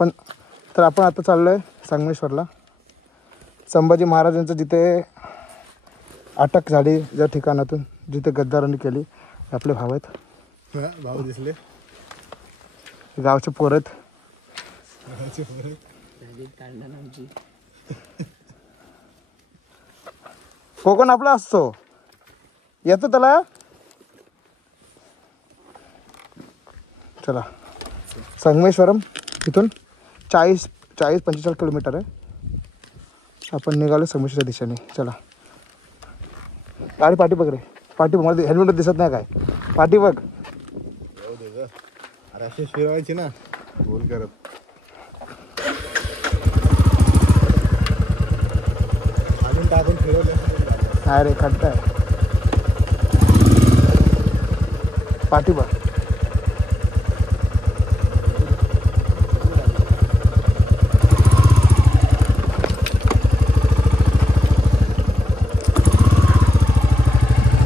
तर आपण आता चाललो आहे संगमेश्वरला. संभाजी महाराजांचं जिथे अटक झाली, ज्या ठिकाणातून जिथे गद्दारांनी केली, आपले भाव आहेत. भाऊ दिसले, गावचे पोर आहेत. कोकण आपला असतो, येतो त्याला. चला, संगमेश्वरम इथून 40-45 किलोमीटर आहे. आपण निघालो संगमेश्वरच्या दिशेने. चला, गाडी पाठी बघ रे, पाठी बघ. मला हेल्मेट दिसत नाही काय, पाठी बघ. अरे अशी फिरवायची ना गोल करत. अजून टाकून फिरवले काय रे, खड्डा आहे, पाठी बघ.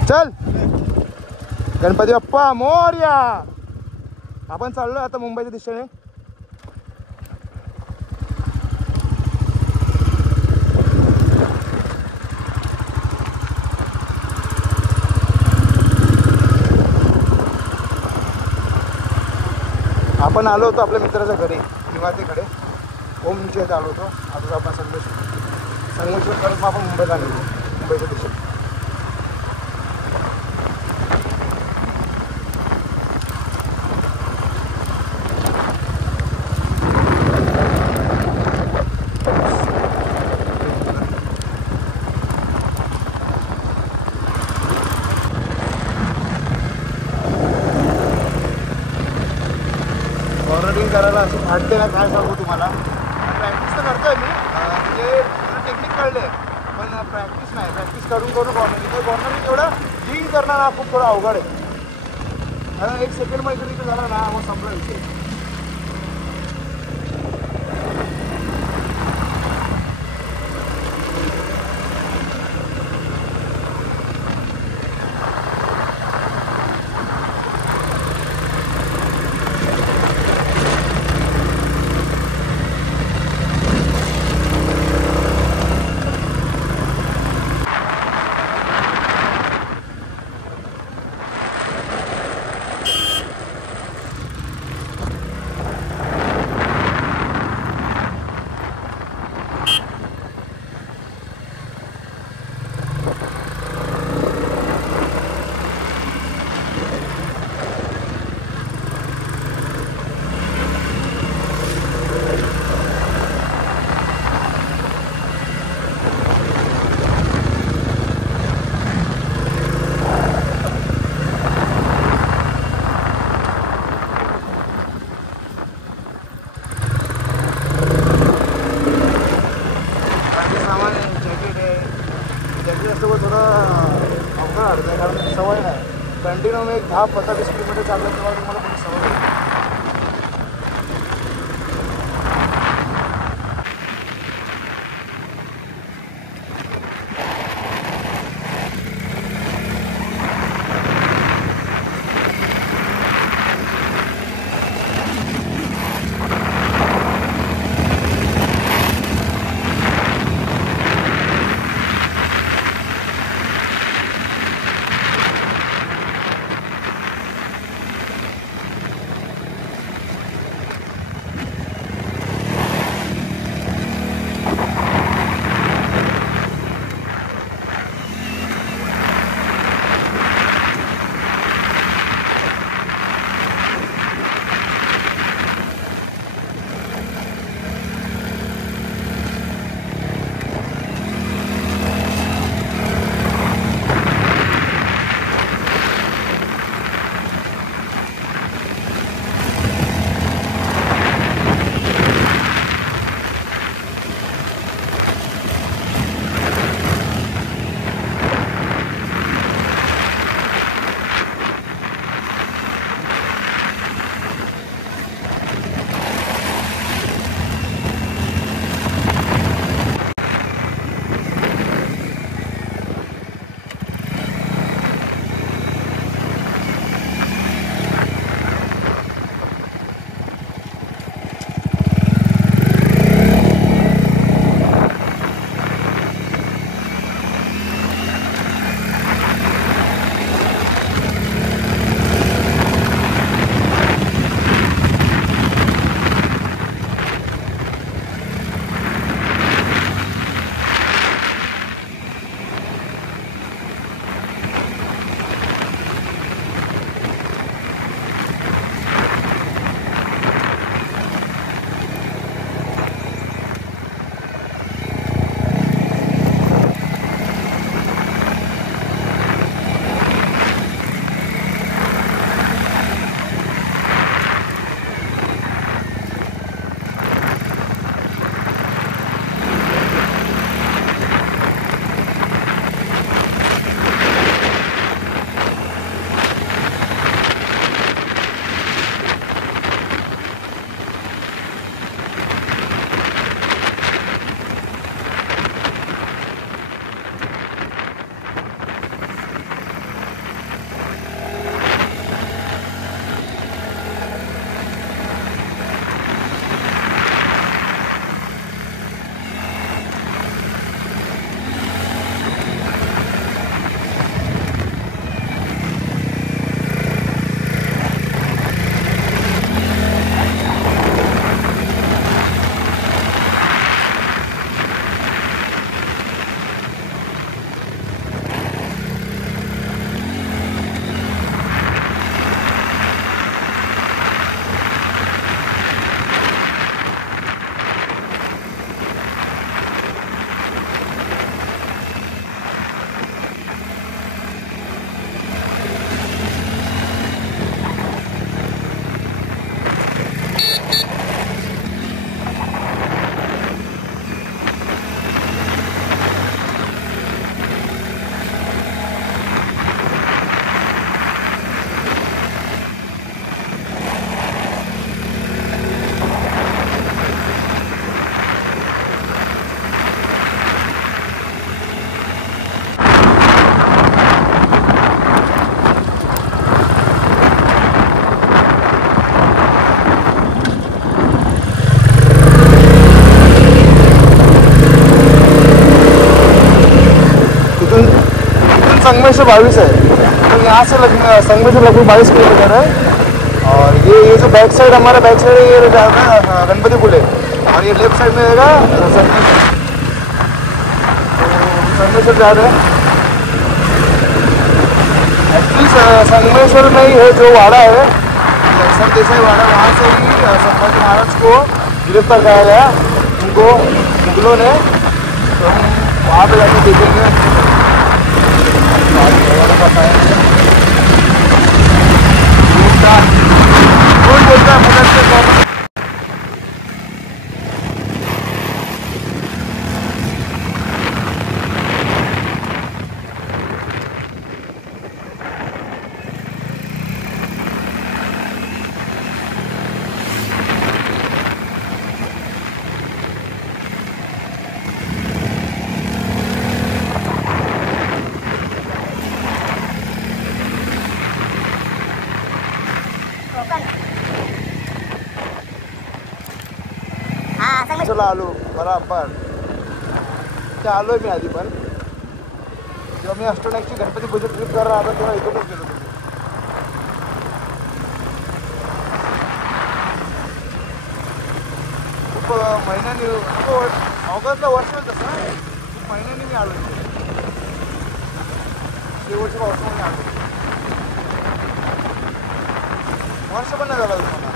चल, गणपती बाप्पा मोरया. आपण चाललो आता मुंबईच्या दिशेने. आपण आलो होतो आपल्या मित्राच्या घरी, निवासीकडे ओमच्या इथे आलो होतो. आता आपण संगमेश्वर करत आपण मुंबईला आलो, मुंबईच्या दिशेने. ऑर्डरिंग करायला असं फाटते ना, काय सांगू तुम्हाला. प्रॅक्टिस तर करतोय मी, म्हणजे मला टेक्निक कळले, पण प्रॅक्टिस नाही. प्रॅक्टिस करून कॉर्नरिंग एवढं क्लीन करणं ना खूप थोडं अवघड आहे. कारण 1 सेकंड मध्ये तिथे झाला ना, मग संपला विषय. त्याच्यासोबत थोडं अवघड अडतं, कारण सवय नाही. कंटिन्यू मी 10-15-20 किलोमीटर चाललं तेव्हा तुम्हाला पण सवय होईल. संगमेश्वर 22 है, तो यहाँ से संगमेश्वर लगभग 22 किलोमीटर है। और ये जो बैक साइड हमारा बैक साइड ये जाता है गणपति पुल है, और ये लेफ्ट साइड में रहेगा संगमेश्वर। तो संगमेश्वर जा रहे हैं। एक्चुअली संगमेश्वर में ही है जो वाड़ा है, लक्ष्मण देसाई वाड़ा, वहाँ से ही संभाजी महाराज को गिरफ्तार किया गया उनको मुगलों ने। तो हम वहाँ पे जाके देखेंगे। कौन बोलता है मदद से चला आलो बराबर त्या आलोय मी आधी, पण जेव्हा मी अष्टनागची गणपती पूजा ट्रिप कर रहा था तेव्हा इथूनच गेलो तुम्ही. खूप महिन्यांनी ऑगस्टला वर्ष तसं खूप महिन्यांनी मी आलो शेवटच्या पावसामध्ये आलो. वर्ष पण नाही झालं तुम्हाला.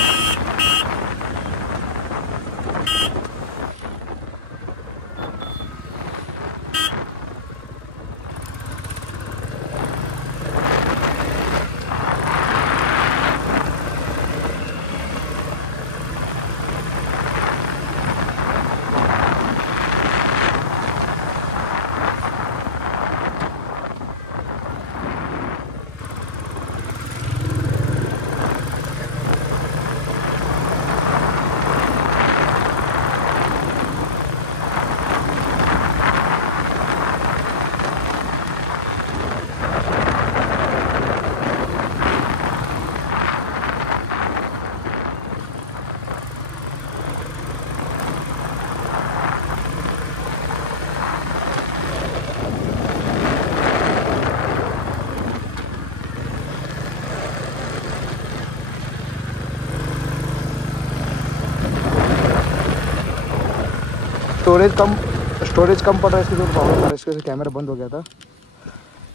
स्टोरेज कम पड़ रहा है इसकी, जो प्रॉब्लम आ रहा है इसके, कैमरा बंद हो गया था।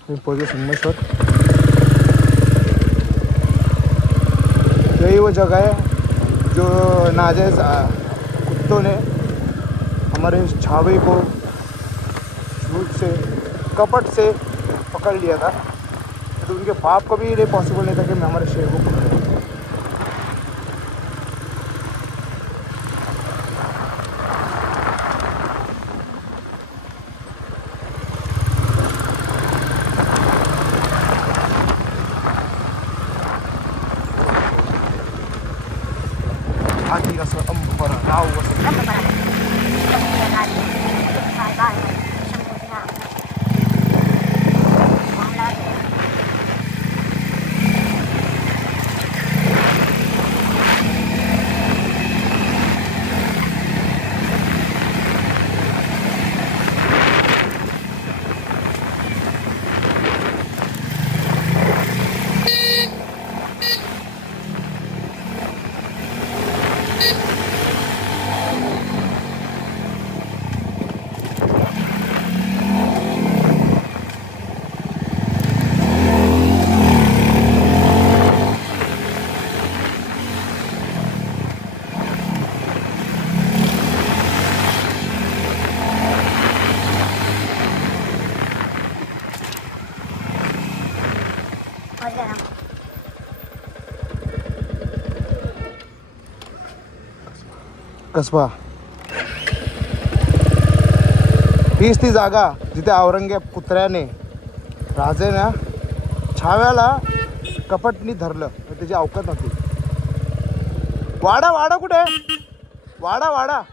पहुँच गए संगमेश्वर। यही वो जगह है जो नाजायज कुत्तों ने हमारे छावे को झूठ से कपट से पकड़ लिया था। तो उनके बाप को भी ये पॉसिबल नहीं था कि हमारे शेर को पकड़े। कसबा हीच ती जागा जिथे औरंगजेब कुत्र्याने राजेना छाव्याला कपटनी धरलं, त्याची अवकात नव्हती. वाडा वाडा कुठे? वाडा वाडा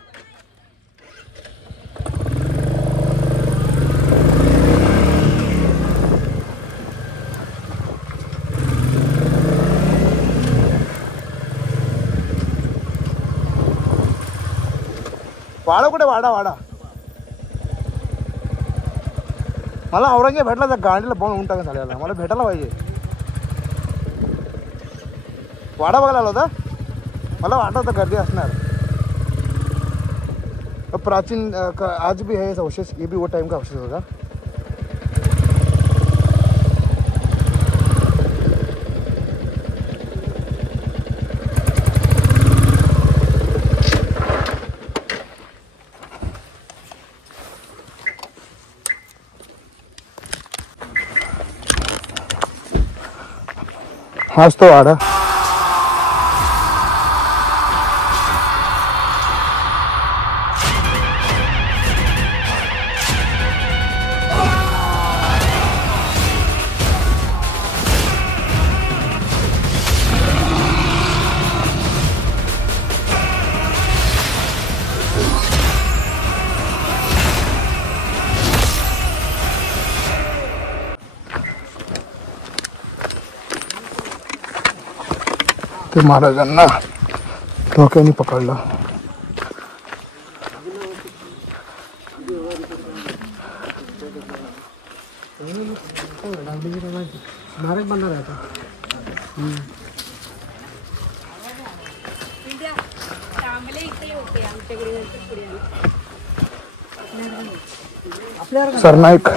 वाडा कुठे? वाडा वाडा मला औरंगाबाद भेटला तर गाडीला पाहून ऊन टाका झालेला मला भेटायला पाहिजे. वाडा बघायला आला होता मला वाटत होतं गर्दी असणार. प्राचीन आज भी है अवशेष ये भी वो टाइम का अवशेष होगा. हाच तो वाडा. ते महाराजांना धोक्याने पकडलं. महाराज बनणार आहे आता. सरनाईक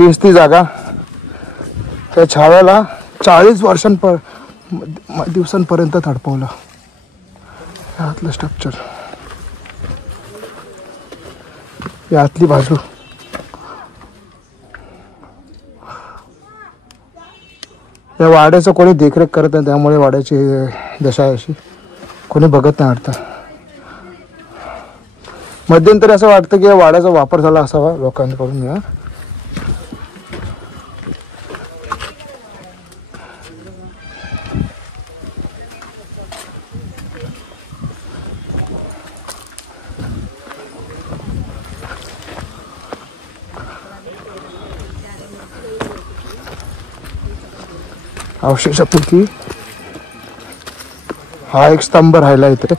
हीच ती जागा. त्या छाव्याला 40 दिवसांपर्यंत तडपवलं. यातलं स्ट्रक्चर यातली बाजू या वाड्याचं कोणी देखरेख करत नाही त्यामुळे वाड्याची दशा आहे अशी. कोणी बघत नाही वाटतं. मध्यंतरी असं वाटतं की या वाड्याचा वापर झाला असावा लोकांकडून. या अवशेषापैकी हा एक स्तंभ राहिला इथे.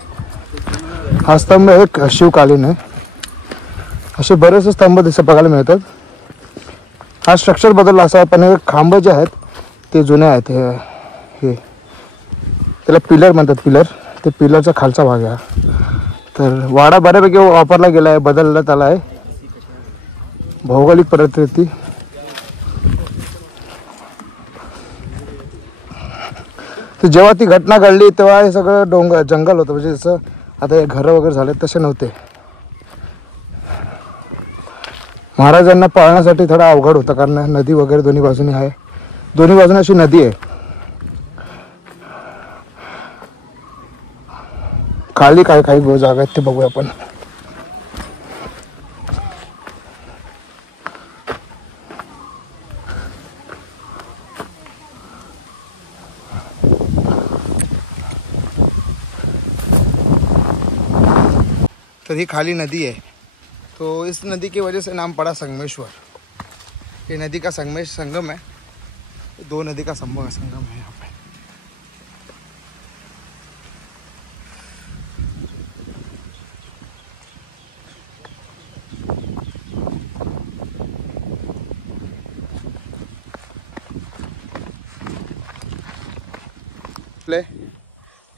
हा स्तंभ एक शिवकालीन आहे. असे बरेचसे स्तंभ बघायला मिळतात. हा स्ट्रक्चर बदलला असा पण हे खांब जे आहेत ते जुने आहेत. हे त्याला पिलर म्हणतात. पिलर ते पिलरचा खालचा भाग आहे. तर वाडा बऱ्यापैकी वापरला गेला आहे बदलण्यात आला आहे. भौगोलिक परिस्थिती तर जेव्हा ती घटना घडली तेव्हा हे सगळं डोंगर जंगल होतं. म्हणजे जसं आता हे घरं वगैरे झाले तसे नव्हते. महाराजांना पाळण्यासाठी थोडा अवघड होता कारण नदी वगैरे दोन्ही बाजूने आहे. दोन्ही बाजूने अशी नदी आहे. खाली काय काही जागा आहेत ते बघूया आपण. तो ही खाली नदी है तो इस नदी की वजह से नाम पड़ा संगमेश्वर। ये नदी का संगम है, दो नदी का संगम है यहाँ पे।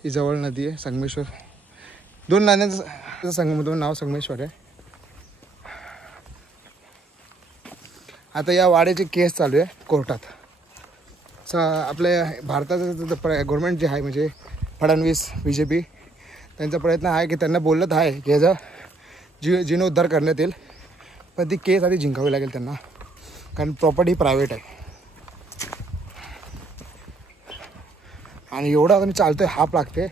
ही जवळ नदी आहे संगमेश्वर। दोन नद्यांचं संगम, दोन नाव संगमेश्वर आहे। आता या वाड्याची केस चालू आहे कोर्टात। आपल्या भारताचं गव्हर्नमेंट जे आहे म्हणजे फडणवीस BJP त्यांचा प्रयत्न आहे की त्यांना बोलत आहे की याचा जीर्णोद्धार करण्यात येईल, पण ती केस आधी जिंकावी लागेल त्यांना, कारण प्रॉपर्टी प्रायव्हेट आहे आणि एवढा कमी चालतोय हाप लागते।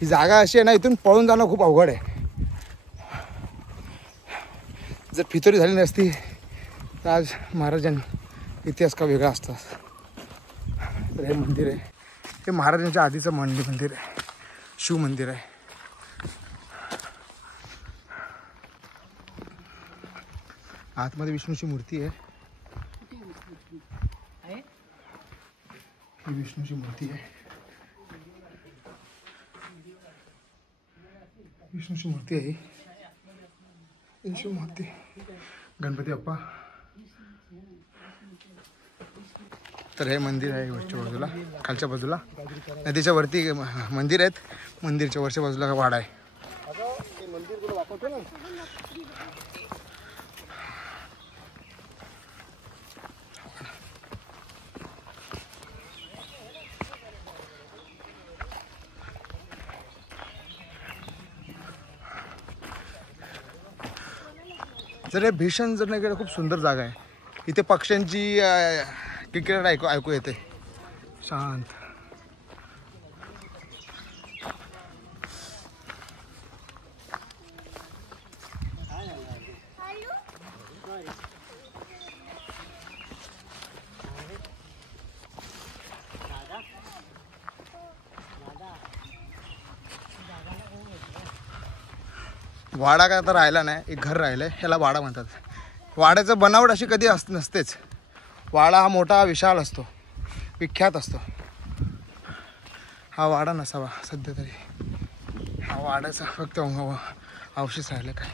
ही जागा अशी आहे ना, इथून पळून जाणं खूप अवघड आहे। जर फितोरी झाली नसती तर आज महाराजांनी इतिहास का वेगळा असता। तर हे मंदिर आहे, हे महाराजांच्या आधीचं मंदिर आहे, शिव मंदिर आहे। आतमध्ये विष्णूची मूर्ती आहे, ही विष्णूची मूर्ती आहे, विष्णूची मूर्ती आहे। येशू मूर्ती, गणपती बाप्पा. तर हे मंदिर आहे वरच्या बाजूला, खालच्या बाजूला नदीच्या वरती मंदिर आहेत. मंदिरच्या वरच्या बाजूला वाडा आहे. मंदिर तुला दाखवतो ना. जर हे भीषण जर नाही गेलं, खूप सुंदर जागा आहे. इथे पक्ष्यांची किलकिलाट ऐकू येते, शांत. वाडा काय आता राहिला नाही, एक घर राहिलं आहे, ह्याला वाडा म्हणतात. वाड्याचं बनावट अशी कधी नसतेच. वाडा हा मोठा विशाल असतो, विख्यात असतो. हा वाडा नसावा सध्या तरी. हा वाड्याचा फक्त अवशेष राहिले काय.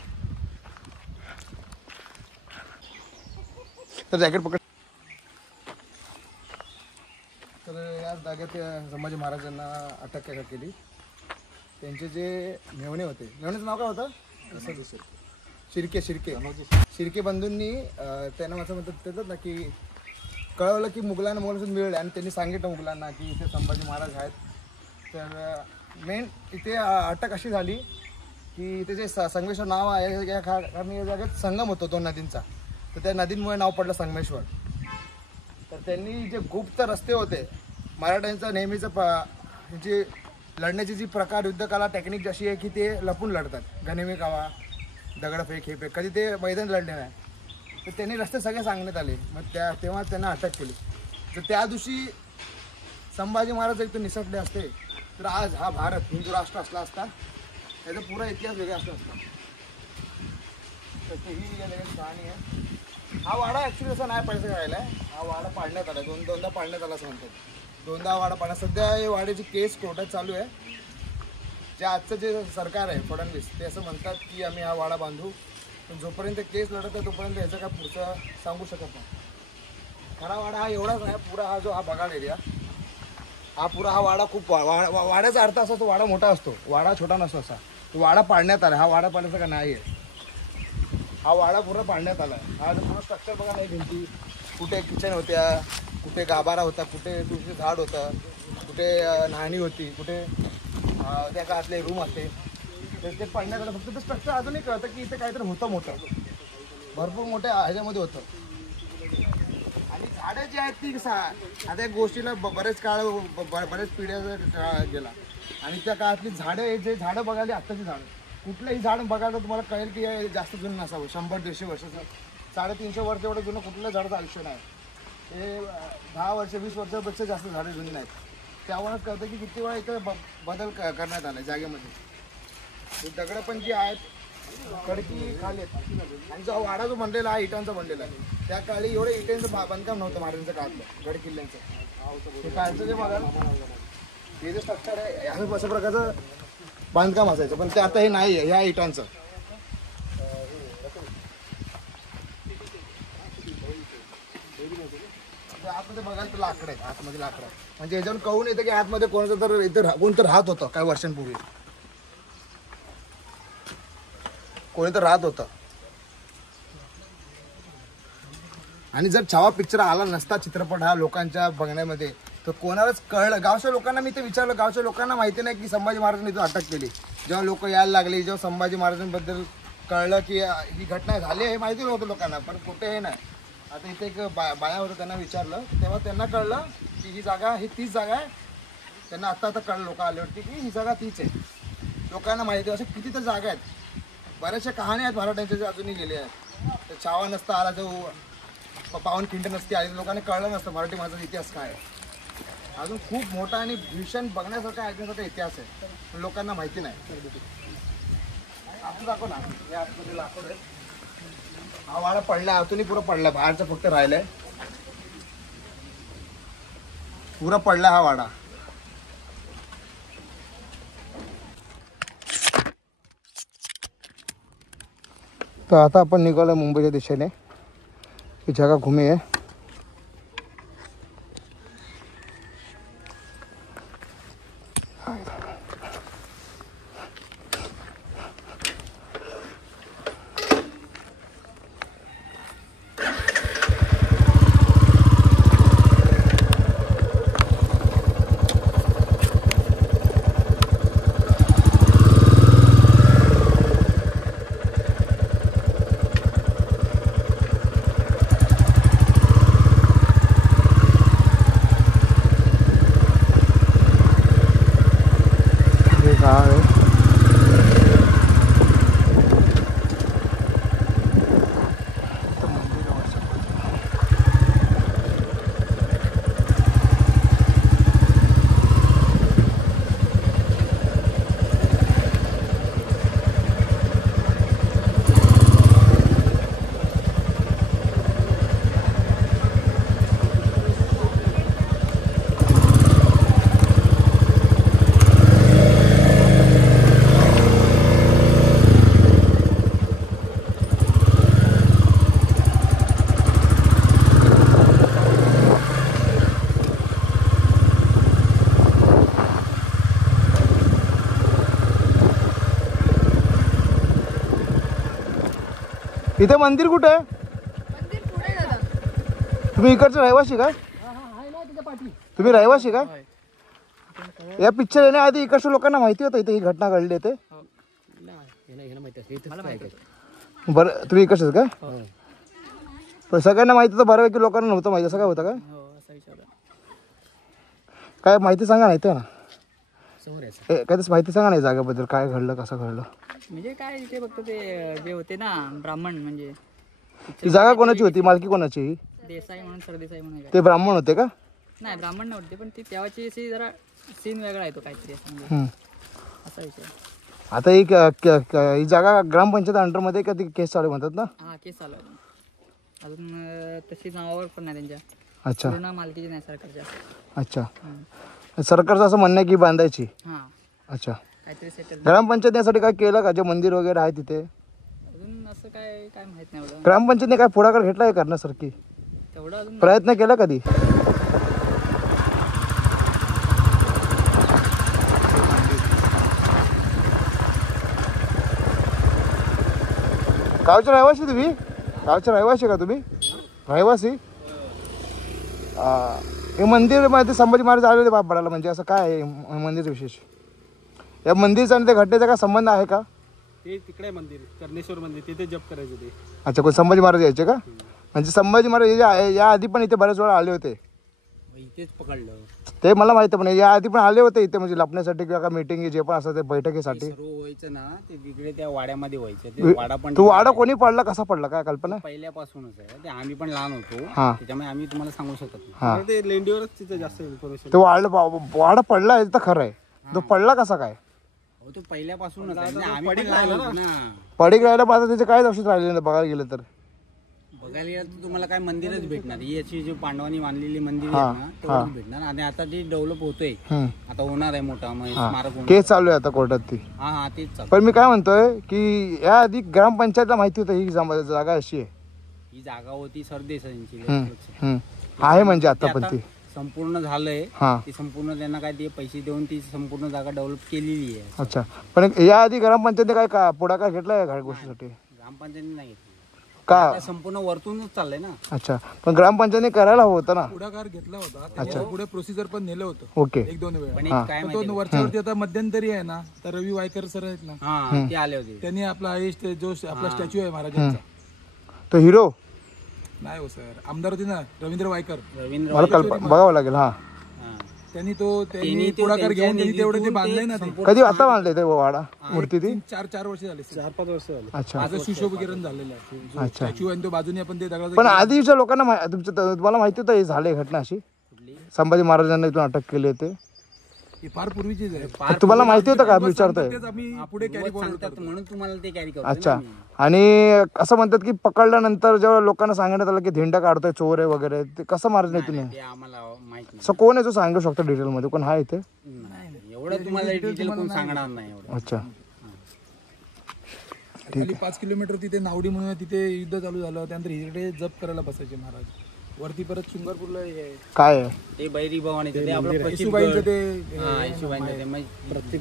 तर जॅकेट पकड. तर या जागेत संभाजी महाराजांना अटक केली. त्यांचे जे मेवणे होते, मेवण्याचं नाव काय होतं? शिर्के बंधूंनी त्यांना असं म्हणतात ना की कळवलं की मुघलांसोबत मिळले आणि त्यांनी सांगितलं मुघलांना की इथे संभाजी महाराज आहेत. तर मेन इथे अटक अशी झाली की इथे जे संगमेश्वर नाव आहे या कारण या जागेत संगम होतो दोन नदींचा, तर त्या नदींमुळे नाव पडलं संगमेश्वर. तर त्यांनी जे गुप्त रस्ते होते मराठ्यांचा नेहमीचं जी लढण्याची जी प्रकार युद्धकला टेक्निक जशी आहे की ते लपून लढतात. गनिमी कावा, दगडफेक, हे फेक, कधी ते मैदान लढले नाही. तर त्यांनी रस्ते सगळे सांगण्यात आले. मग तेव्हा त्यांना अटक केली. तर त्या दिवशी संभाजी महाराज एक तर निसटले असते तर आज हा भारत हिंदू राष्ट्र असला असता, त्याचा पुरा इतिहास वेगळा असला असता. तर ही या जगात कहाणी आहे. हा वाडा ॲक्च्युली असा नाही पैसा राहिला आहे. हा वाडा पाडण्यात आला, दोनदा पाडण्यात आला असं म्हणतात. दोनदा वाडा पाडण्यात. सध्या हे वाड्याची केस कोर्टात चालू आहे. जे आजचं जे सरकार आहे फडणवीस, ते असं म्हणतात की आम्ही हा वाडा बांधू, पण जोपर्यंत केस लढत आहे तोपर्यंत ह्याचं काय पुढचं सांगू शकत नाही. खरा वाडा हा एवढाच आहे. पुरा हा जो हा बगाड एरिया, हा पुरा हा वाडा खूप वाड्याचा अर्थ असा तो वाडा मोठा असतो, वाडा छोटा नसतो असा. तो वाडा पाडण्यात आला. हा वाडा पाडण्याचा का नाही आहे. हा वाडा पुरा पाडण्यात आला आहे. हा जो पूर्ण स्ट्रक्चर बघा नाही, भिंती, कुठे किचन होत्या, कुठे गाभारा होता, कुठे तुळशीचं झाड होतं, कुठे न्हाणी होती, कुठे त्या काळातले रूम असते, तर ते पाडण्यात आलं. फक्त ते स्ट्रक्चर अजूनही कळतं की इथे काहीतरी होतं मोठं, भरपूर मोठ्या ह्याच्यामध्ये होतं. आणि झाडं जी आहेत ती आता या गोष्टीला बरेच काळ बरेच पिढ्या गेला. आणि त्या काळातली झाडं, जे झाडं बघायला आत्ताची झाडं, कुठलंही झाड बघायला तुम्हाला कळेल की हे जास्त जुनं नसावं. 100-150 वर्षाचं, 350 वर्ष एवढं जुनं कुठलं झाडाचं आयुष्य नाही. हे 10 वर्ष 20 वर्षापेक्षा जास्त झाडं जुनी नाहीत. त्यावरच कळतं की किती वेळा इथं बदल करण्यात आला जागेमध्ये. हे दगडं पण जी आहेत कडकी खाली आहेत. आणि जो वाडा जो बनलेला आहे इटांचा बनलेला आहे, त्या काळी एवढं इटांचं बांधकाम नव्हतं महाराजांच्या काळातलं, गड किल्ल्यांचं. हे काळचं जे बघा हे जे स्ट्रक्चर आहे असं अशा प्रकारचं बांधकाम असायचं, पण ते आता हे नाही आहे ह्या इटांचं. आतमध्ये बघायला तर लाकड आहे, आतमध्ये लाकड आहे. म्हणजे याच्यावर कळून येतं की आतमध्ये कोणाचं तर इथं कोणतं राहत होतं काही वर्षांपूर्वी, कोणी तर राहत होतं. आणि जर छावा पिक्चर आला नसता, चित्रपट हा लोकांच्या बघण्यामध्ये, तर कोणालाच कळलं. गावच्या लोकांना मी ते विचारलं, गावच्या लोकांना माहिती नाही की संभाजी महाराजांनी इथं अटक केली. जेव्हा लोक यायला लागले, जेव्हा संभाजी महाराजांबद्दल कळलं की ही घटना झाली हे माहिती नव्हतं लोकांना, पण कुठेही नाही. आता इथे एक बाया होतं, त्यांना विचारलं तेव्हा त्यांना कळलं की ही जागा, ही तीच जागा आहे. त्यांना आता कळलं लोक आल्यावरती की ही जागा तीच आहे. लोकांना माहिती अशा किती तर जागा आहेत, बऱ्याचशा कहाण्या आहेत मराठ्यांच्या जे अजूनही गेले आहेत. तर छावा नसता आला, जो पावनखिंड नसती आली, लोकांना कळलं नसतं मराठी माणसाचा इतिहास काय आहे. अजून खूप मोठा आणि भीषण बघण्यासारखा ऐकण्यासारखा इतिहास आहे, पण लोकांना माहिती नाही. आपण दाखव ना, या आतमध्ये लाकूड आहे. हा वाडा पडला, आतूनही पुरा पडला, बाहेरचा फक्त राहिलाय. पुरा पडला हा वाडा. तर आता आपण निघालो मुंबईच्या दिशेने. ही जगा घुमी आहे. इथे मंदिर कुठे आहे? तुम्ही इकडचे रहिवासी का? तुम्ही रहिवासी का? या पिक्चर येण्याआधी इकडच्या लोकांना माहिती होतं इथे ही घटना घडली ते? बरं तुम्ही इकडचेच का? पण सगळ्यांना माहिती होतं बऱ्यापैकी लोकांना नव्हतं माहिती, असं काय होतं का? काय माहिती सांगा नाही ना, काय माहिती सांगा नाही जागेबद्दल, काय घडलं कसं घडलं म्हणजे काय ते फक्त ते जे होते ना ब्राह्मण, म्हणजे ही जागा कोणाची होती, मालकी कोणाची? देसाई म्हणून सरदेसाई म्हणून ते ब्राह्मण होते का? नाही ब्राह्मण नव्हते, पण ती तेव्हाची अशी जरा सीन वेगळा आहे तो काहीतरी असं म्हणजे असा विषय. आता ही जागा ग्रामपंचायत अंडरमध्ये का ती केस चालू म्हणतात ना? हा केस चालू आहे अजून, तशी नावावर पण नाही त्यांच्या. अच्छा पूर्ण मालकीची नाही सरकारच्या. अच्छा सरकारचं असं म्हणणं आहे की बांधायची. हा अच्छा काहीतरी सेटल. ग्रामपंचायत यासाठी काय केलं का, जे मंदिर वगैरे आहे तिथे? अजून असं काय काय माहित नाही एवढं. ग्रामपंचायतने काय पुढाकार घेतला आहे करण्यासारखी? तेवढं अजून प्रयत्न केला कधी? गावचे रहिवासी तुम्ही? गावचे रहिवासी का तुम्ही? रहिवासी? हे मंदिर मध्ये संभाजी महाराज आले होते बापडाला, म्हणजे असं काय आहे मंदिर विशेष? या मंदिरचा आणि त्या घटनेचा काय संबंध आहे का? ते तिकडे मंदिर कर्णेश्वर मंदिर, तिथे जप करायचं ते. अच्छा कोण संभाजी महाराज यायचे का? म्हणजे संभाजी महाराज या आधी पण इथे बऱ्याच वेळा आले होते. इथेच पकडलं ते मला माहिती पण या आधी पण आले होते इथे, म्हणजे लपण्यासाठी किंवा मीटिंग जे पण असं ते बैठकीसाठी. सर्व व्हायचं ना ते तिकडे त्या वाड्यामध्ये व्हायचं. ते वाडा पण तू वाडा कोणी पडला, कसा पडला, काय कल्पना? पहिल्यापासूनच आहे ते. आम्ही पण लहान होतो हा. त्याच्यामुळे आम्ही तुम्हाला सांगू शकत हा. नाही. ते लेंडीवरच तिथे जास्त इन्फॉर्मेशन. तो वाडा पडला आहे तर खरं आहे, तो पडला कसा काय? तो पहिल्यापासूनच आहे ना. आम्ही पण लहान होतो ना. पडीक राहायला पाहता त्याचे काय औषध राहिले नाही बघायला गेलं तर. बघायला गेलं तर तुम्हाला काय मंदिरच भेटणार. ही याची जी पांडवांनी बांधलेली मंदिर आहे ना तेवढंच भेटणार. आणि आता जे डेव्हलप होतोय आता होणार आहे मोठा स्मारक होणार. केस चालू आहे आता कोर्टात ती. हा हा तेच चालू. पण मी काय म्हणतोय की या आधी ग्रामपंचायतला माहिती होतं ही जागा अशी आहे. ही जागा होती सरदेसाईंची. आहे म्हणजे आता पण ती संपूर्ण झालंय. हा ती संपूर्ण त्यांना काय ते पैसे देऊन ती संपूर्ण जागा डेव्हलप केलेली आहे. अच्छा पण या आधी ग्रामपंचायतने काय पुढाकार घेतलाय का गोष्टीसाठी? ग्रामपंचायतीने नाही घेतली का? आता संपूर्ण वरतूनच चाललंय ना. अच्छा पण ग्रामपंचायतीने करायला हवं होतं ना. पुढाकार घेतला होता. अच्छा पुढे प्रोसिजर पण नेलं होतं ओके 1-2 वेळा. पण एक काय तो माहिती वरच्यावरती आता मध्यंतरी आहे ना, तर रवी वायकर सर आहेत ना, हा ते आले होते. त्यांनी आपला आयुष जो आपला स्टॅच्यू आहे महाराजांचा, तो हिरो नाही हो सर, आमदार होते ना रवींद्र वायकर, रवींद्र मला कल्पना बघावं लागेल. हा हा. त्यांनी पुढाकार घेऊन त्यांनी तेवढं ते बांधलंय ना. ते कधी आता बांधले ते वाडा मूर्ती ती? 4 वर्ष झाले, 4-5 वर्ष झाले. अच्छा माझं सुशोभीकरण झालेलं आहे. जो स्टॅच्यू आहे तो बाजूने आपण ते दगडाचं. पण आधीच्या लोकांना तुम्हाला माहिती होतं हे झाले घटना अशी? संभाजी महाराजांना इथून अटक केली होते ही फार पूर्वीचीच आहे. पण तुम्हाला माहिती होतं का? मी विचारतोय. तेच आम्ही पुढे कॅरी फॉरवर्ड करतो. म्हणून तुम्हाला ते कॅरी करतो. अच्छा आणि असं म्हणतात की पकडल्यानंतर जेव्हा लोकांना सांगण्यात आलं की धिंडा काढतोय चोर आहे वगैरे, ते कसं मारत नाही तुम्ही? ते आम्हाला माहिती असं कोण आहे जो सांगू शकतो डिटेल मध्ये? कोण आहे इथे? नाही. एवढं तुम्हाला डिटेल कोण सांगणार नाही एवढं. अच्छा खाली 5 किलोमीटर तिथे नावडी म्हणून आहे, तिथे युद्ध चालू झालं. त्यानंतर इकडे जप करायला बसायचे महाराज. वरती परत शृंगारपूरला हे आहे. काय आहे ते बैरी भवानी ते आपलं प्रचित येशूबाईंचं गड. ते हा, येशूबाईंचं ते म्हणजे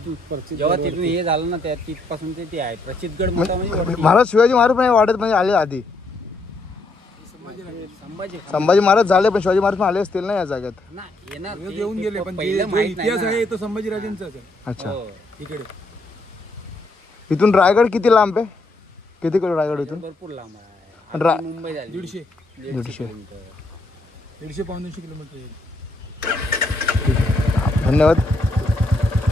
जेव्हा तिथून हे झालं ना त्या तिथपासून ते आहे प्रचितगड मोठा म्हणजे वरती. महाराज शिवाजी महाराज पण वाढत म्हणजे आले आधी. संभाजी महाराज झाले पण शिवाजी महाराज पण आले असतील ना या जागेत. नाही, येणार ते- येऊन ते गेले, पण पहिलं जो माहित नाही इतिहास ना. आहे तो संभाजीराजांचाच आहे अच्छा हो. इकडे. इथून रायगड किती लांब आहे? किती किलो रायगड इथून? भरपूर लांब आहे. आणि रा- आपली मुंबई झाली 150 दीडशे. किलोमीटर. 150-200 किलोमीटर येईल. धन्यवाद.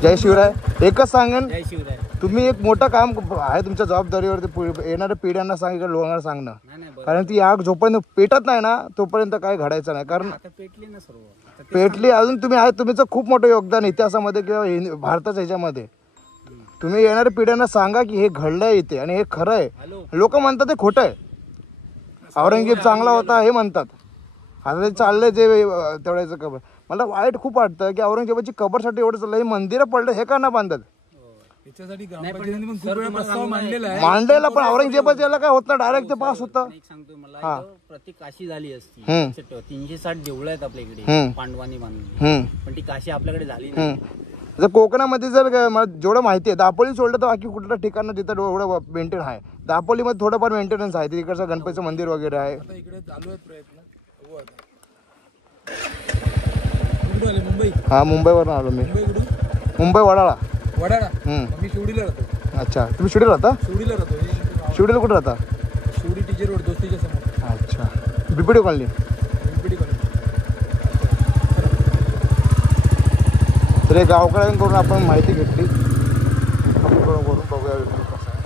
जय शिवराय. एकच सांगेन, जय शिवराय. तुम्ही एक मोठं काम आहे तुमच्या जबाबदारीवरती येणाऱ्या पिढ्यांना सांगितलं लोकांना सांगणं. नाही नाही बरं. कारण ती आग जोपर्यंत पेटत नाही ना तोपर्यंत काय घडायचं नाही. कारण आता पेटली ना सर्व. आता ते- पेटली अजून तुम्ही आहे, तुमचं खूप मोठं योगदान इतिहासामध्ये किंवा भारताच्या ह्याच्यामध्ये. तुम्ही येणाऱ्या पिढ्यांना सांगा की हे घडलंय इथे आणि हे खरं आहे. हॅलो. लोक म्हणतात ते खोटं आहे. औरंगजेब चांगला होता हे म्हणतात. आता ते चाललंय जे तेवढ्याचं कबर. मला वाईट खूप वाटतं की औरंगजेबाची कबरसाठी एवढं चाललं. हे मंदिरं पडलं हे का ना बांधत याच्यासाठी ग्रामपंचायतीने पण खूप वेळा प्रस्ताव मांडलेला आहे. मांडलेला पण औरंगजेबाच्या याला काय होत ना डायरेक्ट ते पास होतं. एक सांगतोय मला इथं प्रति काशी झाली असती. हम्म. लक्षात ठेवा, 360 देवळं आहेत आपल्या इकडे हम्म. पांडवांनी बांधली. हम्म. पण ती काशी आपल्याकडे झाली नाही. जर कोकणामध्ये जर मला जेवढं माहिती आहे दापोली सोडलं तर बाकी कुठलं ठिकाण जिथं एवढं मेंटेन आहे. दापोलीमध्ये थोडंफार मेंटेनन्स आहे. तिकडचं गणपतीचं मंदिर वगैरे आहे. आता इकडे चालू आहेत प्रयत्न. बघू आता. कुठून आले? मुंबई. हा मुंबईवरून आलो मी. मुंबई कुठून? मुंबई वडाळा. वडाळा. हम्म. मी शिवडीला राहतो. अच्छा तुम्ही शिवडीला राहता? शिवडीला राहतो. शिवडीला कुठं राहता? शिवडी टीचर रोड दोस्तीच्या समोर. अच्छा बीपीडी कॉलनी. BPD college. तर हे गावकऱ्यांकडून आपण माहिती घेतली. आपण करून बघूया कसं आहे.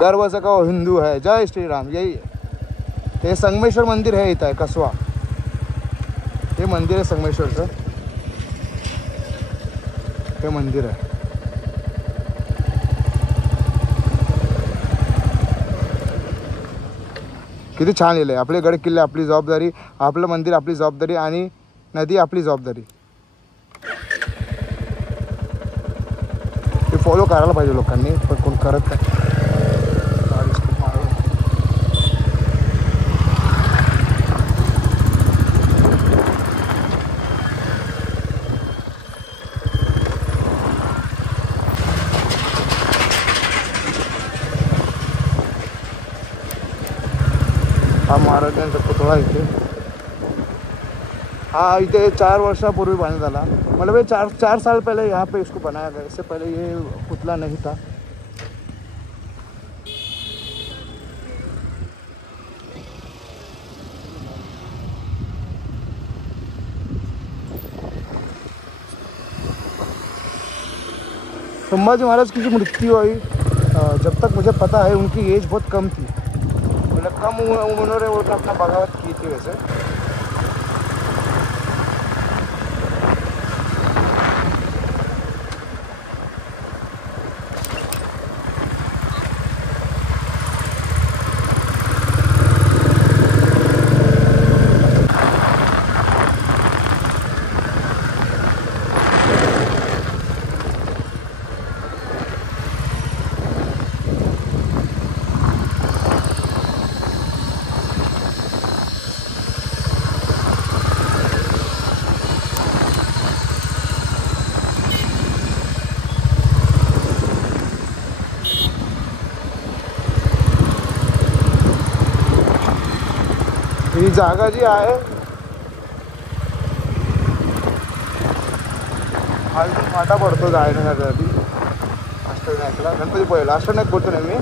गर्व से कहो हिंदू है. जय श्रीराम. यही हे संगमेश्वर मंदिर है इथं आहे कसवा. हे मंदिर आहे संगमेश्वरचं. हे मंदिर आहे. किती छान लिहिलं आहे. आपले गड किल्ले आपली जबाबदारी, आपलं मंदिर आपली जबाबदारी आणि नदी आपली जबाबदारी. हे फॉलो करायला पाहिजे लोकांनी पण कोण करत नाही. हा महाराजांचा पुतळा इथे. हाँ इधर 4 वर्षापूर्वी बांधण्यात आला. मतलब ये 4 साल पहले यहाँ पे इसको बनाया गया. इससे पहले ये पुतला नहीं था. संभाजी महाराज की जो मृत्यु हुई जब तक मुझे पता है उनकी एज बहुत कम थी. मतलब कम उम्र में वो अपना बगावत की थी वैसे. ही जागा जी आहे हा इथून फाटा पडतो जाण्यासाठी. अष्टविनायकला गणपती पोहायला अष्टविनायक बोलतो नाही मी.